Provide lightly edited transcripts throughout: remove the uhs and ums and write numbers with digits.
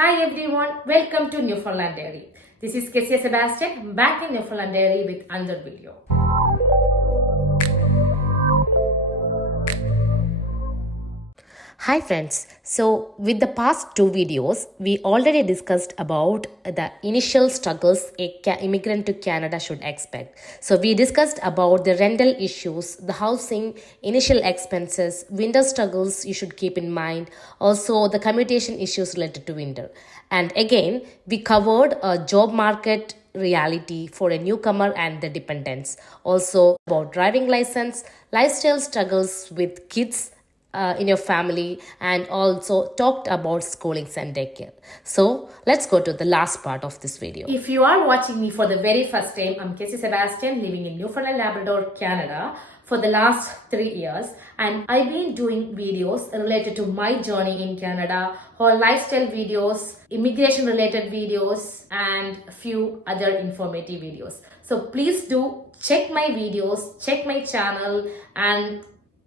Hi everyone, welcome to Newfoundland Dairy. This is Kessia Sebastian back in Newfoundland Dairy with another video. Hi friends, so with the past two videos, we already discussed about the initial struggles a immigrant to Canada should expect. So we discussed about the rental issues, the housing, initial expenses, winter struggles you should keep in mind, also the commutation issues related to winter. And again, we covered a job market reality for a newcomer and the dependents. Also about driving license, lifestyle struggles with kids in your family, and also talked about schoolings and daycare. So let's go to the last part of this video. If you are watching me for the very first time, I'm Kessia Sebastian living in Newfoundland Labrador, Canada for the last 3 years, and I've been doing videos related to my journey in Canada, or lifestyle videos, immigration related videos, and a few other informative videos. So please do check my videos, check my channel, and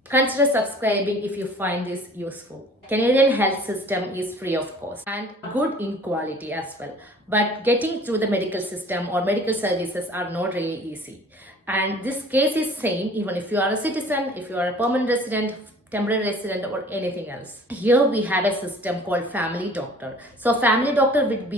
consider subscribing if you find this useful. Canadian health system is free of cost and good in quality as well. But getting through the medical system or medical services are not really easy. And this case is same even if you are a citizen, if you are a permanent resident, temporary resident, or anything else. Here we have a system called family doctor. So family doctor would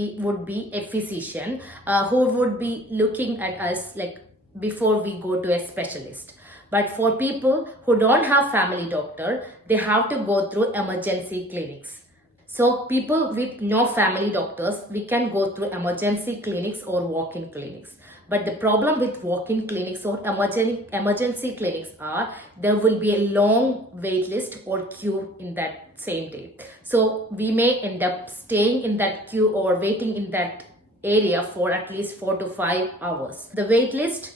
be a physician who would be looking at us like before we go to a specialist. But for people who don't have family doctor, they have to go through emergency clinics. So people with no family doctors, we can go through emergency clinics or walk-in clinics. But the problem with walk-in clinics or emergency clinics are there will be a long wait list or queue in that same day. So we may end up staying in that queue or waiting in that area for at least 4 to 5 hours. The wait list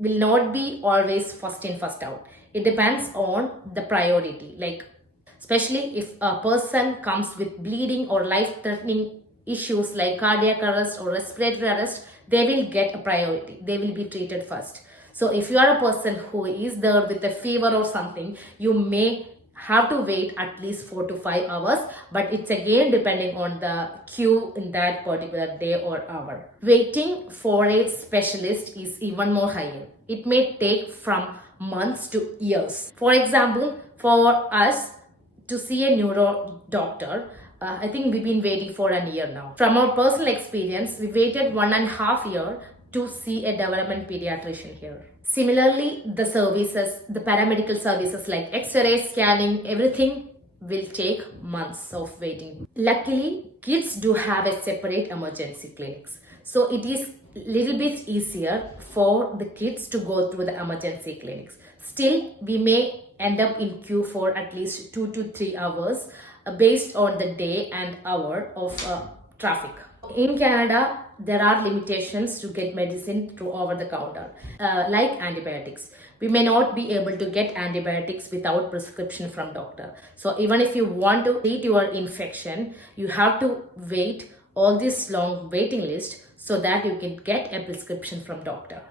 will not be always first in first out. It depends on the priority, like especially if a person comes with bleeding or life-threatening issues like cardiac arrest or respiratory arrest, they will get a priority. They will be treated first. So if you are a person who is there with a fever or something, you may have to wait at least 4 to 5 hours, but it's again depending on the queue in that particular day or hour. Waiting for a specialist is even more higher. It may take from months to years. For example, for us to see a neuro doctor, I think we've been waiting for a year now. From our personal experience, we waited 1.5 years to see a development pediatrician here. Similarly, the services, the paramedical services like X-ray, scanning, everything will take months of waiting. Luckily, kids do have a separate emergency clinics. So it is little bit easier for the kids to go through the emergency clinics. Still, we may end up in queue for at least 2 to 3 hours based on the day and hour of traffic. In Canada, there are limitations to get medicine through over the counter, like antibiotics. We may not be able to get antibiotics without prescription from doctor. So even if you want to treat your infection, you have to wait all this long waiting list so that you can get a prescription from doctor.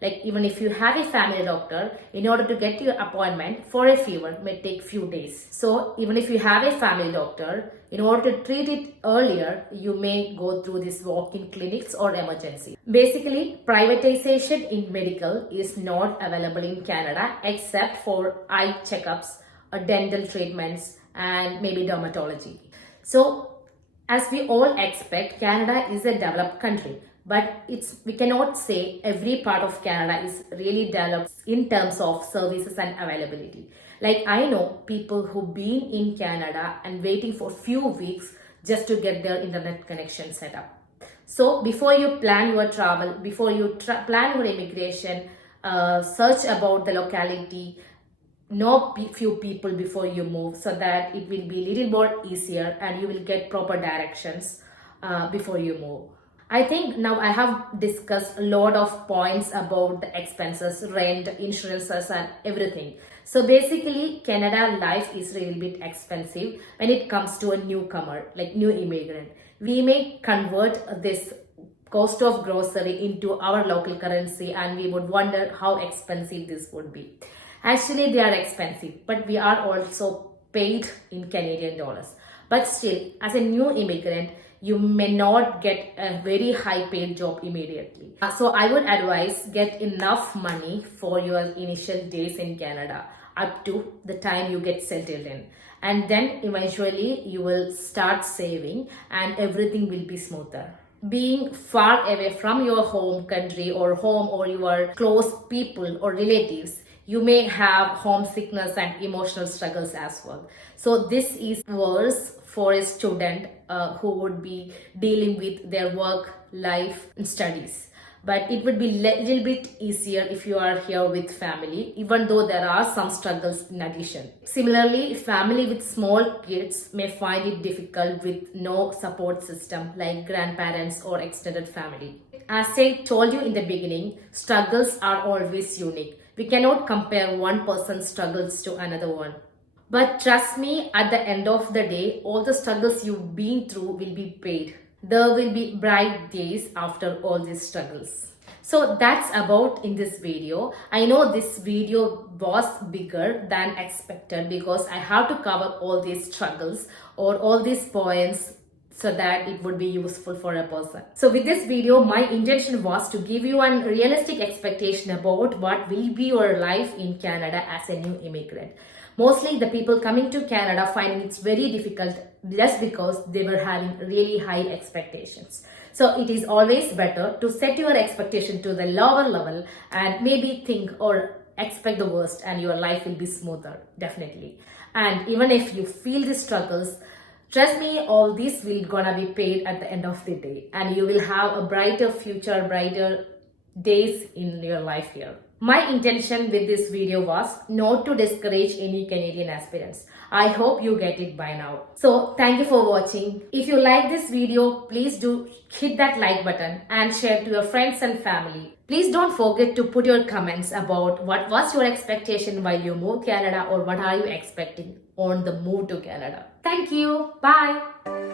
Like even if you have a family doctor, in order to get your appointment for a fever may take few days. So even if you have a family doctor, in order to treat it earlier, you may go through these walk-in clinics or emergency. Basically, privatization in medical is not available in Canada except for eye checkups, dental treatments, and maybe dermatology. So as we all expect, Canada is a developed country. But we cannot say every part of Canada is really developed in terms of services and availability. Like I know people who've been in Canada and waiting for few weeks just to get their internet connection set up. So before you plan your travel, before you plan your immigration, search about the locality, know few people before you move so that it will be a little more easier and you will get proper directions before you move. I think now I have discussed a lot of points about the expenses, rent, insurances, and everything. So basically, Canada life is a little bit expensive when it comes to a newcomer, like new immigrant. We may convert this cost of grocery into our local currency and we would wonder how expensive this would be. Actually, they are expensive, but we are also paid in Canadian dollars. But still, as a new immigrant, you may not get a very high paid job immediately. So I would advise get enough money for your initial days in Canada up to the time you get settled in. And then eventually you will start saving and everything will be smoother. Being far away from your home country or home or your close people or relatives, you may have homesickness and emotional struggles as well. So this is worse for a student who would be dealing with their work, life and studies. But it would be little bit easier if you are here with family, even though there are some struggles in addition. Similarly, family with small kids may find it difficult with no support system like grandparents or extended family. As I told you in the beginning, struggles are always unique. We cannot compare one person's struggles to another one. But trust me, at the end of the day, all the struggles you've been through will be paid. There will be bright days after all these struggles. So that's about in this video. I know this video was bigger than expected because I have to cover all these struggles or all these points so that it would be useful for a person. So with this video, my intention was to give you a realistic expectation about what will be your life in Canada as a new immigrant. Mostly the people coming to Canada finding it's very difficult just because they were having really high expectations. So it is always better to set your expectation to the lower level and maybe think or expect the worst and your life will be smoother, definitely. And even if you feel the struggles, trust me, all this will gonna be paid at the end of the day and you will have a brighter future, brighter days in your life here. My intention with this video was not to discourage any Canadian aspirants. I hope you get it by now. So thank you for watching. If you like this video, please do hit that like button and share to your friends and family. Please don't forget to put your comments about what was your expectation while you moved Canada or what are you expecting on the move to Canada. Thank you. Bye.